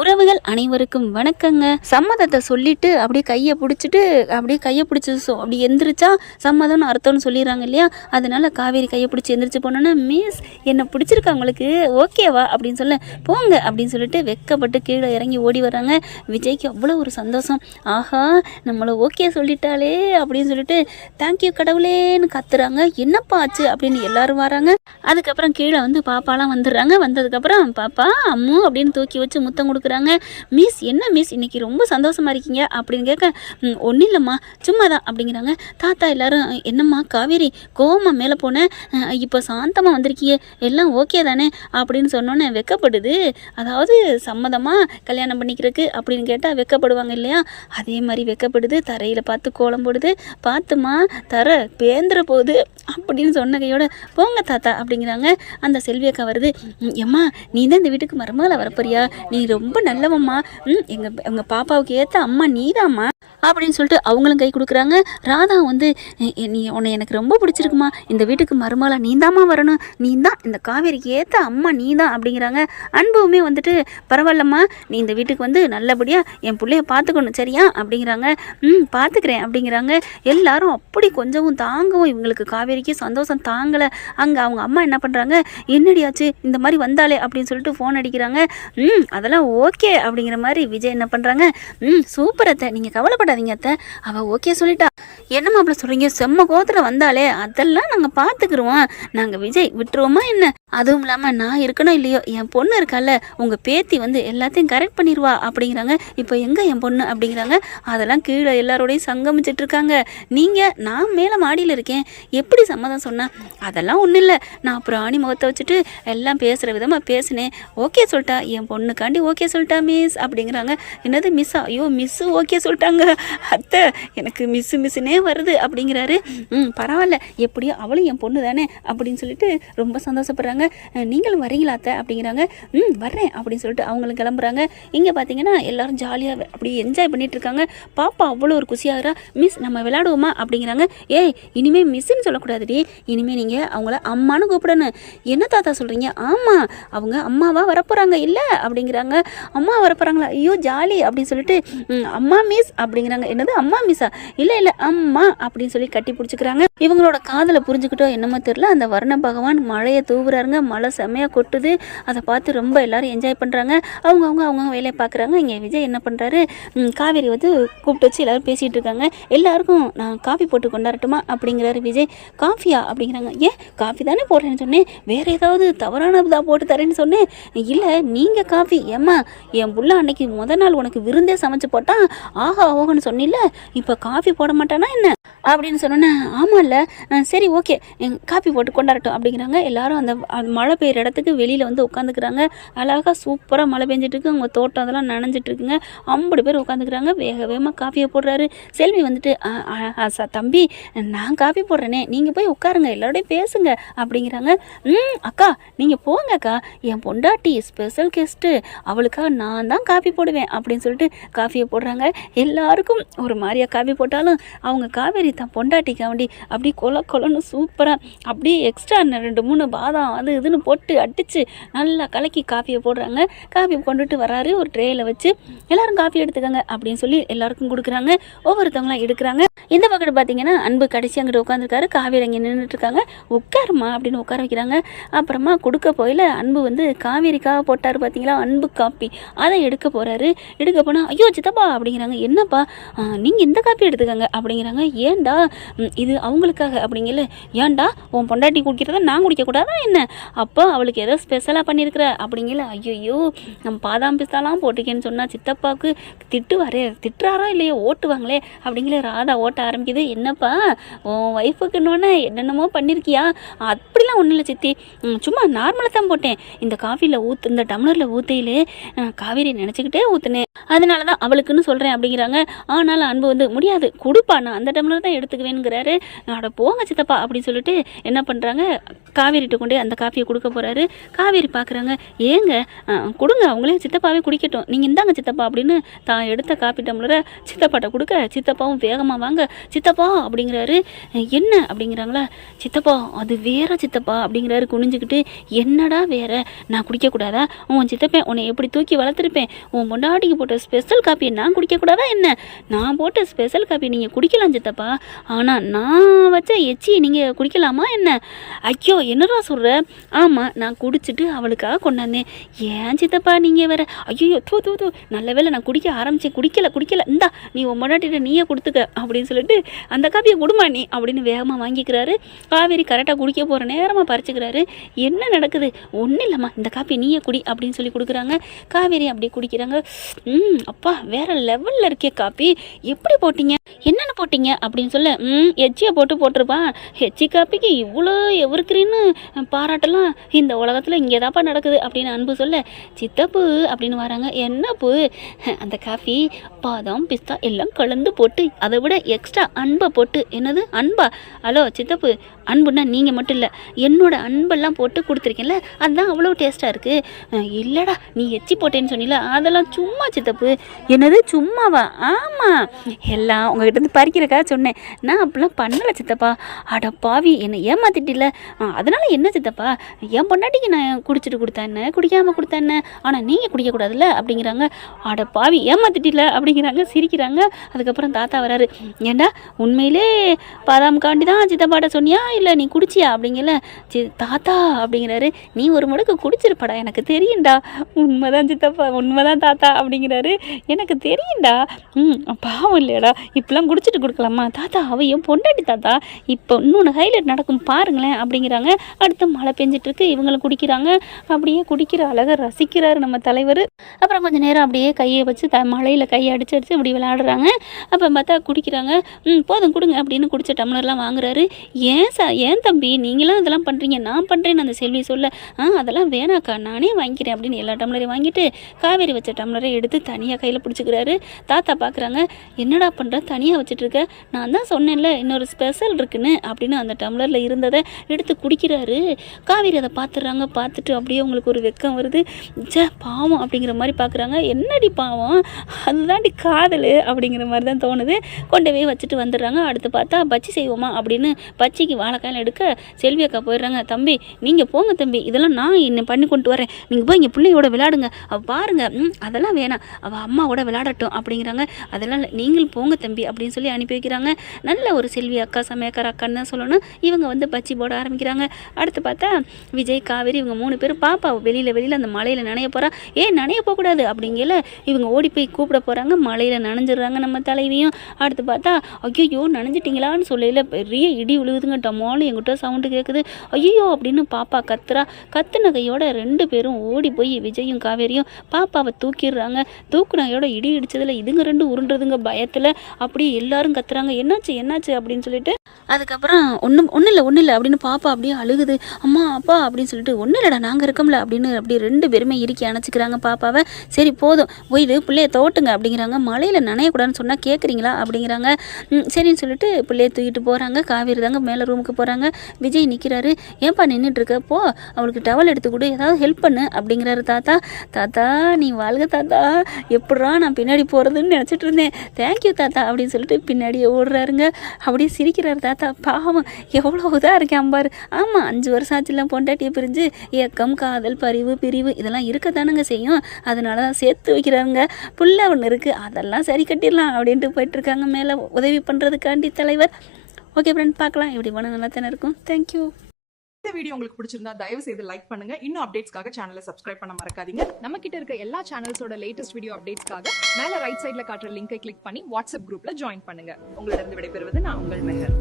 உறவுகள் அனைவருக்கும் வணக்கங்க. சம்மதத்தை சொல்லிட்டு அப்படியே கையை பிடிச்சிட்டு அப்படி எந்திரிச்சா சம்மதம்னு அர்த்தம்னு சொல்லிடுறாங்க இல்லையா. அதனால காவேரி கையை பிடிச்சி எந்திரிச்சு போனோன்னா, மிஸ் என்னை பிடிச்சிருக்கா உங்களுக்கு, ஓகேவா அப்படின்னு சொல்ல, போங்க அப்படின்னு சொல்லிட்டு வெக்கப்பட்டு கீழே இறங்கி ஓடி வராங்க. விஜய்க்கு அவ்வளோ ஒரு சந்தோஷம். ஆஹா, நம்மளை ஓகே சொல்லிட்டாலே அப்படின்னு சொல்லிட்டு தேங்க்யூ கடவுளேன்னு கத்துறாங்க. என்னப்பா ஆச்சு அப்படின்னு எல்லாரும் வராங்க. அதுக்கப்புறம் கீழே வந்து பாப்பாலாம் வந்துடுறாங்க. வந்ததுக்கப்புறம் பாப்பா அம்மு அப்படின்னு தூக்கி வச்சு முத்தம் கொடுக்குறாங்க. மிஸ் என்ன மிஸ் இன்னைக்கு ரொம்ப சந்தோஷமா இருக்கீங்க அப்படின்னு கேட்க, ஒன்றும் இல்லைம்மா சும்மா தான் அப்படிங்கிறாங்க. தாத்தா எல்லாரும், என்னம்மா காவேரி கோவமா மேலே போனேன், இப்போ சாந்தமாக வந்திருக்கியே, எல்லாம் ஓகே தானே அப்படின்னு சொன்னோன்னே வெக்கப்படுது. அதாவது சம்மதமாக கல்யாணம் பண்ணிக்கிறதுக்கு அப்படின்னு கேட்டால் வெக்கப்படுவாங்க இல்லையா, அதே மாதிரி வெக்கப்படுது. தரையில் பார்த்து கோலம் போடுது. பார்த்துமா தர பேந்திர போகுது அப்படின்னு சொன்ன கையோட, போங்க தாத்தா அப்படிங்கிறாங்க. அந்த செல்வியக்கா வருது. எம்மா நீ தான் இந்த வீட்டுக்கு மருமகளை வரப்போறியா, நீ ரொம்ப நல்லவம்மா, எங்கள் பாப்பாவுக்கு ஏற்ற அம்மா நீதாம்மா அப்படின்னு சொல்லிட்டு அவங்களும் கை கொடுக்குறாங்க. ராதா வந்து, உன்னை எனக்கு ரொம்ப பிடிச்சிருக்குமா, இந்த வீட்டுக்கு மருமகளா நீந்தாம்மா வரணும், நீ தான் இந்த காவேரிக்கு ஏற்ற அம்மா நீ தான் அப்படிங்கிறாங்க. அன்புமே வந்துட்டு, பரவாயில்லம்மா நீ இந்த வீட்டுக்கு வந்து நல்லபடியாக என் பிள்ளைய பார்த்துக்கணும் சரியா அப்படிங்கிறாங்க. பார்த்துக்கிறேன் அப்படிங்கிறாங்க. எல்லாரும் அப்படி கொஞ்சமும் தாங்கவும் இவங்களுக்கு காவேரிக்கு சந்தோஷம் தாங்கலை. அங்கே அவங்க அம்மா என்ன பண்ணுறாங்க, என்னடியாச்சு இந்த மாதிரி வந்தாலே அப்படின்னு சொல்லிட்டு ஃபோன் அடிக்கிறாங்க. அதெல்லாம் ஓகே அப்படிங்கிற மாதிரி விஜய் என்ன பண்ணுறாங்க, சூப்பர் அத்தை, நீங்கள் கவலைப்படாதீங்க அத்தை, அவள் ஓகே சொல்லிட்டா. என்ன மாப்பிள்ள சொல்கிறீங்க, செம்ம கோத்தில் வந்தாலே அதெல்லாம் நாங்கள் பார்த்துக்குருவோம், நாங்கள் விஜய் விட்டுருவோமா என்ன, அதுவும் இல்லாமல் நான் இருக்கணும் இல்லையோ என் பொண்ணு இருக்கால, உங்கள் பேத்தி வந்து எல்லாத்தையும் கரெக்ட் பண்ணிடுவா அப்படிங்கிறாங்க. இப்போ எங்கே என் பொண்ணு அப்படிங்கிறாங்க. அதெல்லாம் கீழே எல்லாரோடையும் சங்கமிச்சிட்டு இருக்காங்க. நீங்கள் நான் மேலே மாடியில் இருக்கேன், எப்படி சம்மதம் சொன்னால், அதெல்லாம் ஒன்றும் இல்லை, நான் அப்புறம் ஆணி முகத்தை வச்சுட்டு எல்லாம் பேசுகிற விதமாக பேசினேன், ஓகே சொல்லிட்டா, என் பொண்ணுக்காண்டி ஓகே சொல்லிட்டா மிஸ் அப்படிங்கிறாங்க. என்னது மிஸ்ஸா, ஐயோ மிஸ்ஸு ஓகே சொல்லிட்டாங்க அத்தை, எனக்கு மிஸ்ஸுனே வருது அப்படிங்கிறாரு. பரவாயில்ல, எப்படியோ அவளும் என் பொண்ணு தானே அப்படின்னு சொல்லிட்டு ரொம்ப சந்தோஷப்படுறாங்க. நீங்களும் வரீங்களா அத்தை அப்படிங்கிறாங்க. வர்றேன் அப்படின்னு சொல்லிட்டு அவங்களும் கிளம்புறாங்க. இங்கே பார்த்தீங்கன்னா எல்லாரும் ஜாலியாக அப்படி என்ஜாய் பண்ணிட்டு இருக்காங்க. பாப்பா அவ்வளோ ஒரு குஷியாகிறா. மிஸ் நம்ம விளையாடுவோமா அப்படிங்கிறாங்க. ஏய் இனிமேல் மிஸ்ன்னு சொல்லக்கூடாதுடி, இனிமேல் நீங்கள் அவங்கள அம்மானு கூப்பிடணும். என்ன தாத்தா சொல்கிறீங்க, ஆமாம் அவங்க அம்மாவா வரப்போகிறாங்க இல்லை அப்படிங்கிறாங்க. அம்மா வரப்போகிறாங்களா, ஐயோ ஜாலி அப்படின்னு சொல்லிட்டு அம்மா மிஸ் அப்படிங்கிறாங்க. என்னது அம்மா மிஸ்ஸா, இல்லை அம்மா அப்படின்னு சொல்லி கட்டி பிடிச்சிக்கிறாங்க. இவங்களோட காதலை புரிஞ்சுக்கிட்டோ என்னமோ தெரியல, அந்த வர்ண பகவான் மழையை தூவுறாருங்க. மழை செம்மையாக கொட்டுது. அதை பார்த்து ரொம்ப எல்லாரும் என்ஜாய் பண்ணுறாங்க. அவங்க வேலையை பார்க்குறாங்க. இங்கே விஜய் என்ன பண்ணுறாரு, காவேரி வந்து கூப்பிட்டு வச்சு எல்லாரும் பேசிகிட்டு இருக்காங்க. எல்லாருக்கும் நான் காஃபி போட்டு கொண்டாடட்டுமா அப்படிங்கிறாரு விஜய். காஃபியா அப்படிங்கிறாங்க. ஏன் காஃபி தானே போடுறேன்னு சொன்னேன், வேறு ஏதாவது தவறானதாக போட்டு தரேன்னு சொன்னேன். இல்லை நீங்கள் காஃபி, ஏம்மா என் புள்ள அன்னைக்கு முதல் நாள் உனக்கு விருந்தே சமைச்சு போட்டான், ஆஹா ஓகன்னு சொன்னில்ல, இப்போ காஃபி போட மாட்டானா என்ன அப்படின்னு சொன்னோன்னே, ஆமாம் இல்லை சரி ஓகே காஃபி போட்டு கொண்டாடட்டும் அப்படிங்கிறாங்க. எல்லாரும் அந்த மழை பெய்கிற இடத்துக்கு வெளியில் வந்து உட்காந்துக்கிறாங்க. அழகாக சூப்பராக மழை பெஞ்சிட்ருக்கு. அவங்க தோட்டம் அதெல்லாம் நனைஞ்சிட்ருக்குங்க. 50 பேர் உட்காந்துக்கிறாங்க. வேகமாக காஃபியை போடுறாரு. செல்வி வந்துட்டு, தம்பி நான் காஃபி போடுறேனே, நீங்கள் போய் உட்காருங்க, எல்லாரோடையும் பேசுங்க அப்படிங்கிறாங்க. அக்கா நீங்கள் போங்க அக்கா, என் பொண்டாட்டி ஸ்பெஷல் கெஸ்ட்டு, அவளுக்காக நான் தான் காஃபி போடுவேன் அப்படின்னு சொல்லிட்டு காஃபியை போடுறாங்க. எல்லாருக்கும் ஒரு மாதிரியாக காஃபி போட்டாலும் அவங்க காவேரி தான் பொண்டாட்டிக்காண்டி அப்படி கொலன்னு சூப்பராக அப்படியே எக்ஸ்ட்ரா 2-3 பாதாம் அது இதுன்னு போட்டு அடித்து நல்லா கலக்கி காஃபியை போடுறாங்க. காஃபி கொண்டுட்டு வராரு ஒரு ட்ரேயில் வச்சு. எல்லாரும் காஃபி எடுத்துக்கங்க அப்படின்னு சொல்லி எல்லாருக்கும் கொடுக்குறாங்க. ஒவ்வொருத்தவங்களாம் எடுக்கிறாங்க. இந்த பக்கம் பார்த்தீங்கன்னா அன்பு கடைசி அங்கிட்டு உட்காந்துருக்காரு. காவேரி அங்கே நின்றுட்டுருக்காங்க. உட்காருமா அப்படின்னு உட்கார வைக்கிறாங்க. அப்புறமா கொடுக்க போயில அன்பு வந்து காவேரிக்காக போட்டார் பார்த்தீங்களா அன்பு காப்பி, அதை எடுக்க போகிறாரு. எடுக்க போனால், ஐயோ சித்தப்பா அப்படிங்கிறாங்க. என்னப்பா நீங்கள் இந்த காப்பி எடுத்துக்கங்க அப்படிங்கிறாங்க. ஏன்டா இது அவங்களுக்காக அப்படிங்கல. ஏன்டா உன் பொண்டாட்டி குடிக்கிறத நான் குடிக்கக்கூடாதா என்ன, அப்போ அவளுக்கு ஏதோ ஸ்பெஷலாக பண்ணியிருக்கிற அப்படிங்கல. ஐயோ நம்ம பாதாம் பிஸ்தாலாம் போட்டிருக்கேன்னு சொன்னால் சித்தப்பாவுக்கு திட்டுறாரா இல்லையோ, ஓட்டுவாங்களே அப்படிங்களே. ராதா ஓட்ட ஆரம்பிக்குது. என்னப்பா உன் ஒய்ஃபுக்குன்னொன்னே என்னென்னமோ பண்ணியிருக்கியா, அப்படிலாம் ஒன்றும் இல்லை சித்தி, சும்மா நார்மலாக தான் போட்டேன், இந்த காஃபியில் இந்த டம்ளரில் ஊற்றையிலே காவேரி நினச்சிக்கிட்டே ஊற்றுனேன், அதனால தான் அவளுக்குன்னு சொல்கிறேன் அப்படிங்கிறாங்க. ஆனாலும் அன்பு வந்து, முடியாது கொடுப்பா, நான் அந்த டம்ளர் தான் எடுத்துக்குவேனுங்கிறாரு. அட போங்க சித்தப்பா அப்படின்னு சொல்லிட்டு என்ன பண்ணுறாங்க, காவேரிட்ட கொண்டு அந்த காப்பியை கொடுக்க போகிறாரு. காவேரி பார்க்குறாங்க, ஏங்க கொடுங்க, அவங்களே சித்தப்பாவே குடிக்கட்டும், நீங்கள் இந்தாங்க சித்தப்பா அப்படின்னு தான் எடுத்த காப்பி டம்ளரை சித்தப்பாட்ட கொடுக்க, சித்தப்பாவும் வேகமாக வாங்க சித்தப்பா அப்படிங்கிறாரு. என்ன அப்படிங்கிறாங்களா, சித்தப்பா அது வேற சித்தப்பா அப்படிங்கிறாரு குனிஞ்சுக்கிட்டு. என்னடா வேற, நான் குடிக்கக்கூடாதா? உன் சித்தப்பேன் உன்னை எப்படி தூக்கி வளர்த்துருப்பேன், உன் முன்னாடிக்கு போட்ட ஸ்பெஷல் காப்பியை நான் குடிக்கக்கூடாதா என்ன? நான் போட்ட ஸ்பெஷல் காப்பி நீங்கள் குடிக்கலாம் சித்தப்பா, ஆனால் நான் வச்ச எச்சியை நீங்கள் குடிக்கலாமா என்ன? ஐயோ என்னடா சொல்கிற? ஆமாம், நான் குடிச்சிட்டு அவளுக்காக கொண்டாந்தேன். ஏன் சித்தப்பா நீங்கள் வேற? ஐயோ தூ தூ தூ, நல்ல வேலை நான் குடிக்க ஆரம்பித்தேன், குடிக்கல இந்தா நீ உன் முன்னாடிட்டு நீயே கொடுத்துக்க அப்படின்னு சொல்லிட்டு அந்த காப்பியை கொடுமா நீ அப்படின்னு வேகமாக வாங்கிக்கிறாரு. காவேரி கரெக்டாக குடிக்க போகிற நேரமாக பறிச்சுக்கிறாரு. என்ன நடக்குது? ஒன்றும் இல்லைம்மா, இந்த காப்பி நீயே குடி அப்படின்னு சொல்லி கொடுக்குறாங்க. காவேரி அப்படியே குடிக்கிறாங்க. அப்பா வேற லெவலில் இருக்கே காப்பி, எப்படி போட்டிங்க, என்னென்ன போட்டிங்க அப்படின்னு சொல்ல, எச்சியை போட்டிருப்பான். எச்சி காப்பிக்கு இவ்வளோ எவருக்குறீன்னு பாராட்டலாம் இந்த உலகத்தில் இங்கே தான்ப்பா நடக்குது அப்படின்னு அன்பு சொல்ல, சித்தப்பு அப்படின்னு வராங்க. என்னப்பு? அந்த காஃபி பாதாம் பிஸ்தா எல்லாம் கலந்து போட்டு அதை விட எக்ஸ்ட்ரா அன்பை போட்டு. என்னது அன்பா? ஹலோ சித்தப்பு, அன்புன்னா நீங்கள் மட்டும் இல்லை, என்னோட அன்பெல்லாம் போட்டு கொடுத்துருக்கேன்ல, அதுதான் அவ்வளோ டேஸ்ட்டாக இருக்குது. இல்லைடா நீ எச்சி போட்டேன்னு சொன்னில, அதெல்லாம் சும்மா சித்தப்பு. என்னது சும்மாவா? ஆமாம், எல்லாம் உங்ககிட்ட இருந்து பறிக்கிறக்கா சொன்னேன், நான் அப்படிலாம் பண்ணலை சித்தப்பா. அட பாவி, என்னை ஏமாத்திட்டில்ல, அதனால் என்ன சித்தப்பா, என் பொண்டாட்டிக்கு நான் குடிச்சிட்டு கொடுத்தேன்னு குடிக்காமல் கொடுத்தேன்னு, ஆனால் நீங்கள் குடிக்கக்கூடாதுல்ல அப்படிங்கிறாங்க. அட பாவி ஏமாத்திட்டில்ல அப்படிங்கிறாங்க, சிரிக்கிறாங்க. அதுக்கப்புறம் தாத்தா வராரு. ஏண்டா உண்மையிலே பாதாம் காண்டி தான் சித்தப்பாட்ட சொன்னியா இல்லை நீ குடிச்சியா அப்படிங்கல? தாத்தா அப்படிங்கிறாரு, நீ ஒரு முடக்கு குடிச்சிருப்படா, எனக்கு தெரியும்டா. உண்மைதான் சித்தப்பா, உண்மைதான் தாத்தா அப்படிங்கிறாரு, எனக்கு தெரியும்டா. பாவம் இல்லையாடா, இப்பெல்லாம் குடிச்சிட்டு கொடுக்கலாமா தாத்தா, அவையும் பொண்டாட்டி தாத்தா, இப்போ இன்னொன்று ஹைலைட் நடக்கும் பாருங்களேன் அப்படிங்கிறாங்க. அடுத்து மழை பெஞ்சிட்டு இருக்கு, இவங்களும் குடிக்கிறாங்க. அப்படியே குடிக்கிற அழகை ரசிக்கிறாரு நம்ம தலைவர். அப்புறம் கொஞ்சம் நேரம் அப்படியே கையை வச்சு மழையில் கையை அடிச்சு இப்படி விளையாடுறாங்க. அப்போ பார்த்தா குடிக்கிறாங்க. போதும் கொடுங்க அப்படின்னு குடிச்ச டம்ளர்லாம் வாங்குறாரு. ஏன் தம்பி நீங்களாம் இதெல்லாம் பண்ணுறீங்க, நான் பண்ணுறேன்னு அந்த செல்வி சொல்ல, அதெல்லாம் வேணாக்கா நானே வாங்கிக்கிறேன் அப்படின்னு எல்லா டம்ளரையும் வாங்கிட்டு காவேரி வச்ச டம்ளரை எடுத்து தனியாக கையில் பிடிச்சிக்கிறாரு. தாத்தா பார்க்குறாங்க, என்னடா பண்ணுற தனியாக வச்சுட்ருக்க, நான் தான் சொன்னேன்ல இன்னொரு ஸ்பெஷல் இருக்குன்னு அப்படின்னு அந்த டம்ளரில் இருந்ததை எடுத்து குடிக்கிறாரு. காவேரி அதை பார்த்துடுறாங்க. பார்த்துட்டு அப்படியே உங்களுக்கு ஒரு வெக்கம் வருது. பாவம் அப்படிங்கிற மாதிரி பார்க்குறாங்க. என்னடி பாவம், அதுதான்டி காதல் அப்படிங்கிற மாதிரி தான் தோணுது. கொண்டு போய் வச்சுட்டு வந்துடுறாங்க. அடுத்து பார்த்தா பச்சி செய்வோமா அப்படின்னு பச்சிக்கு வாழைக்காயில் எடுக்க செல்வி அக்கா போயிடுறாங்க. தம்பி நீங்கள் போங்க தம்பி, இதெல்லாம் நான் என்ன பண்ணி கொண்டு வரேன், நீங்கள் போய் இங்கே பிள்ளையோட விளையாடுங்க, அவள் பாருங்க அதெல்லாம் வேணாம், அவள் அம்மாவோட விளையாடட்டும் அப்படிங்கிறாங்க. அதெல்லாம் நீங்களும் போங்க தம்பி அப்படின்னு சொல்லி அனுப்பி வைக்கிறாங்க. நல்ல ஒரு செல்வி அக்கா சமையக்கார அக்கான்னு தான் சொல்லணும். இவங்க வந்து பச்சி போட ஆரம்பிக்கிறாங்க. அடுத்து பார்த்தா விஜய் காவேரி இவங்க 3 பேரும் பாப்பா வெளியில் அந்த மலையில் நனைய போகிறா. நனைய போகக்கூடாது அப்படிங்கல இவங்க ஓடி போய் கூப்பிட போகிறாங்க. மலையில் நனைஞ்சிடுறாங்க நம்ம தலைவியும். அடுத்து பார்த்தா ஐயோ நனைஞ்சிட்டிங்களான்னு சொல்லல, பெரிய இடி விழுகுதுங்க, டமாலும் எங்கிட்ட சவுண்டு கேட்குது. ஐயோ அப்படின்னு பாப்பா கத்துறா. கத்துன கையோட 2 பேரும் ஓடி போய் விஜயும் காவேரியும் பாப்பாவை தூக்கிடுறாங்க. தூக்குனையோட இடி இடிச்சதில் இதுங்க 2 உருண்டுறதுங்க பயத்தில். அப்படியே எல்லாரும் கத்துறாங்க, என்னாச்சு அப்படின்னு சொல்லிட்டு. அதுக்கப்புறம் ஒன்றும் இல்லை அப்படின்னு பாப்பா அப்படியே அழுகுது. அம்மா அப்பா அப்படின்னு சொல்லிட்டு, ஒன்றும் இல்லைடா நாங்கள் இருக்கோம்ல அப்படின்னு அப்படியே 2 பேருமே இறுக்கி அணைச்சிக்கிறாங்க பாப்பாவை. சரி போதும் போயிடு பிள்ளைய தோட்டுங்க அப்படிங்கிறாங்க. மழையில் நனையக்கூடாதுன்னு சொன்னால் கேட்குறீங்களா அப்படிங்கிறாங்க. சரின்னு சொல்லிட்டு பிள்ளைய தூக்கிட்டு போகிறாங்க. காவேரி தாங்க மேலே ரூமுக்கு போகிறாங்க. விஜய் நிற்கிறாரு. ஏன்பா நின்றுட்டுருக்க, போ அவளுக்கு டவல் எடுத்து கொடு, ஏதாவது ஹெல்ப் பண்ணு அப்படிங்கிறாரு தாத்தா. தாத்தா நீ வாழ்க தாத்தா, எப்படா நான் பின்னாடி போகிறதுன்னு நினச்சிட்டு இருந்தேன், தேங்க்யூ தாத்தா அப்படின்னு சொல்லிட்டு பின்னாடியே ஓடுறாருங்க. அப்படியே சிரிக்கிறாரு தாத்தா. பாவம் எவ்வளோ இதாக இருக்கேன் பாரு. ஆமாம் 5 வருஷம் ஆச்சுலாம் பொண்டாட்டியை பிரிஞ்சு ஏக்கம் காதல் பரிவு பிரிவு இதெல்லாம் இருக்கத்தானுங்க செய்யும். அதனால தான் சேர்த்து வைக்கிறாங்க. புள்ள ஒன்று இருக்குது, அதெல்லாம் சரி கட்டிடலாம் அப்படின்ட்டு போயிட்டுருக்காங்க மேலே உதவி பண்ணுறதுக்காண்டி தலைவர். ஓகே ஃப்ரெண்ட், பார்க்கலாம் எப்படி போனால் நல்லா தானே இருக்கும். தேங்க்யூ. இந்த வீடியோ உங்களுக்கு பிடிச்சிருந்தா தயவு செய்து லைக் பண்ணுங்க. இன்னும் அப்டேட்ஸ்க்காக சேனலை சப்ஸ்கிரைப் பண்ண மறக்காதீங்க. நம்ம கிட்ட இருக்க எல்லா சேனல்ஸோட லேட்டஸ்ட் வீடியோ அப்டேட்ஸ்க்காக மேல ரைட் சைட்ல காட்டுற லிங்கை கிளிக் பண்ணி வாட்ஸ்அப் குரூப்ல ஜாயின் பண்ணுங்க. உங்களிடம் விடைபெறுவது நான் உங்கள் மெஹர்.